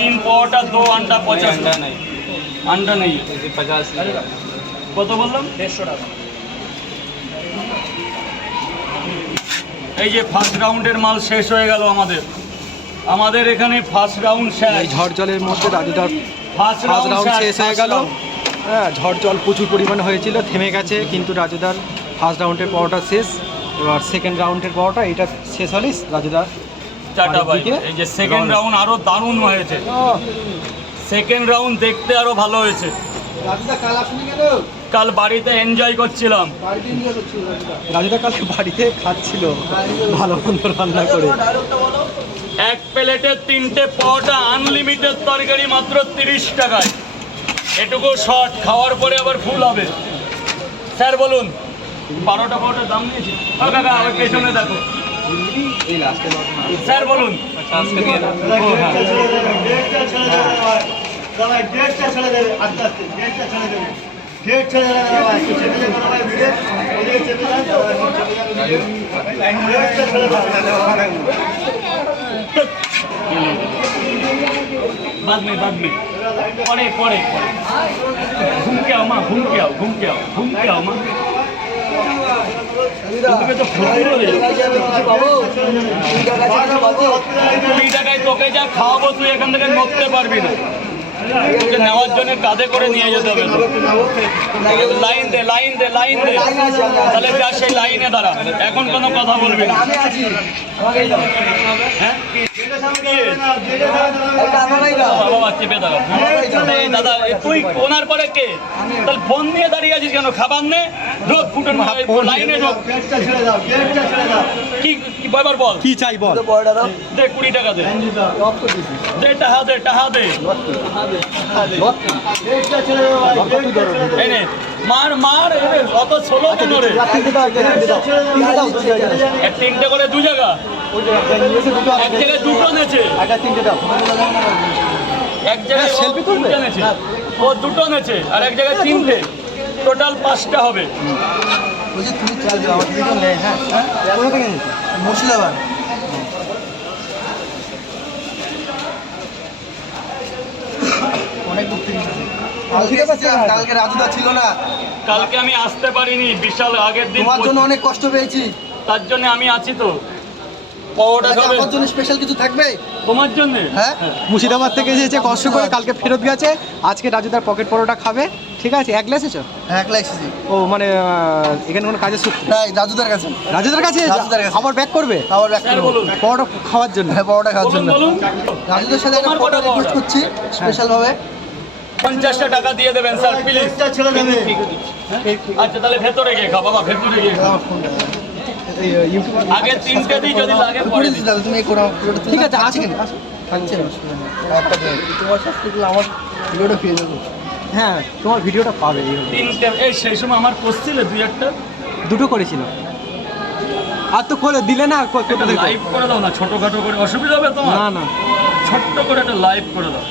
3 पावटा 2 अंडा 50 नहीं अंडा नहीं है 50 কত বললাম 150 টাকা। এই যে ফার্স্ট রাউন্ডের মাল শেষ হয়ে গেল আমাদের এখানে ফার্স্ট রাউন্ড শেষ। এই ঝড় জলের মধ্যে রাজুদার ফার্স্ট রাউন্ড শেষ হয়ে গেল। হ্যাঁ, ঝড় জল প্রচুর পরিমাণে হয়েছিল, থেমে গেছে, কিন্তু রাজুদার ফার্স্ট রাউন্ডের পাওয়াটা শেষ। এবার সেকেন্ড রাউন্ডের পাওয়াটা এটা শেষ হলেই রাজুদার টাটা বাই। এই যে সেকেন্ড রাউন্ড আরো দারুণ হয়েছে, সেকেন্ড রাউন্ড দেখতে আরো ভালো হয়েছে। কাল বাড়িতে এনজয় করছিলাম, রাজুদা কাল বাড়িতে খাচ্ছিল ভালো মন্দ রান্না করে। এক প্লেটে 3টে পাওয়াটা আনলিমিটেড তরকারি মাত্র 30 টাকায়। এটুকু শর্ট খাওয়ার পরে আবার ফুল হবে। স্যার বলুন 12টা পাওয়াটার দাম নিয়েছি কাকা, আমার পেছনে দেখো। স্যার বলুন 50 का दिया ना। बाद में पड़े घूम के आओ माँ, घूम के आओ माँ। তোকে তো কুড়ি টাকায় তোকে যা খাওয়াবো তুই এখান থেকে নড়তে পারবি না। তোকে নেওয়ার জন্য কাঁধে করে নিয়ে যেতে হবে। লাইন দে তাহলে যা সেই লাইনে দাঁড়া, এখন কোনো কথা বলবি না। হ্যাঁ বাবা চেপে দাঁড়া। দাদা তুই ওনার পরে কে? তাহলে ফোন নিয়ে দাঁড়িয়ে আছিস কেন? খাবার নে, ঢোক ফুটে লাইনে ঢোক। কি বারবার বল কি চাই বল? দে 20 টাকা দে, টাহা দে। এই নে মার অত ষোলো কেন রে? 3টে করে 2 জায়গা, এক জায়গায় 2টো নেছে, এক জায়গায় সেলফি তুলতে নেছে, ও 2টো নেছে, আর এক জায়গায় 3টে, টোটাল 5টা হবে। তুমি চাল দিও আমার ভিডিও নেই। হ্যাঁ, কোথা থেকে নিতে? মুর্শিদাবাদ। অনেক দূর থেকে কালকে রাজুদা ছিল না, কালকে আমি আসতে পারিনি, বিশাল আগের দিন তোমার জন্য অনেক কষ্ট পেয়েছি। তার জন্য আমি আছি তো। পাওয়াটা খাবে আমার জন্য স্পেশাল কিছু থাকবে তোমার জন্য। হ্যাঁ, মুর্শিদাবাদ থেকে এসেছে কষ্ট করে, কালকে ফেরত গেছে, আজকে রাজুদার পকেট পরোটা খাবে। ঠিক আছে, একলা এসেছো? হ্যাঁ, একলা এসেছি। ও মানে এখানে কোনো কাজের সূত্রে? না, রাজুদার কাছে। রাজুদার কাছে রাজুদার কাছে। আবার ব্যাক করবে? আবার ব্যাক স্যার করব বলুন পরোটা খাওয়ার জন্য? হ্যাঁ, বড়টা খাওয়ার জন্য। বলুন রাজুদার সাথে একটা তোমার ফটো কটা রিকোয়েস্ট বড়? করছি স্পেশাল ভাবে। 50টা টাকা দিয়ে দেবেন স্যার প্লিজ। আচ্ছা তাহলে ভেতরে গিয়ে খাও বাবা, ভেতরে গিয়ে খাও। আগে 3টে দিই, যদি লাগে পরে দিই। দাদা তুমি এই করো ভিডিওটা। ঠিক আছে, আসুন। খাচ্ছে না একটা দিন তোমার সাবস্ক্রাইব আমার ভিডিওটা পেয়ে যাবো। হ্যাঁ, তোমার ভিডিওটা পাবে। এই হলো 3টে, এই সেই সময় আমার করছিলে 2-1টা। দুটো করেছিল, আর তো করে দিলে না। লাইভ করে দাও না, ছোটখাটো করে, অসুবিধা হবে তোমার? না না, ছোট্ট করে একটা লাইভ করে দাও।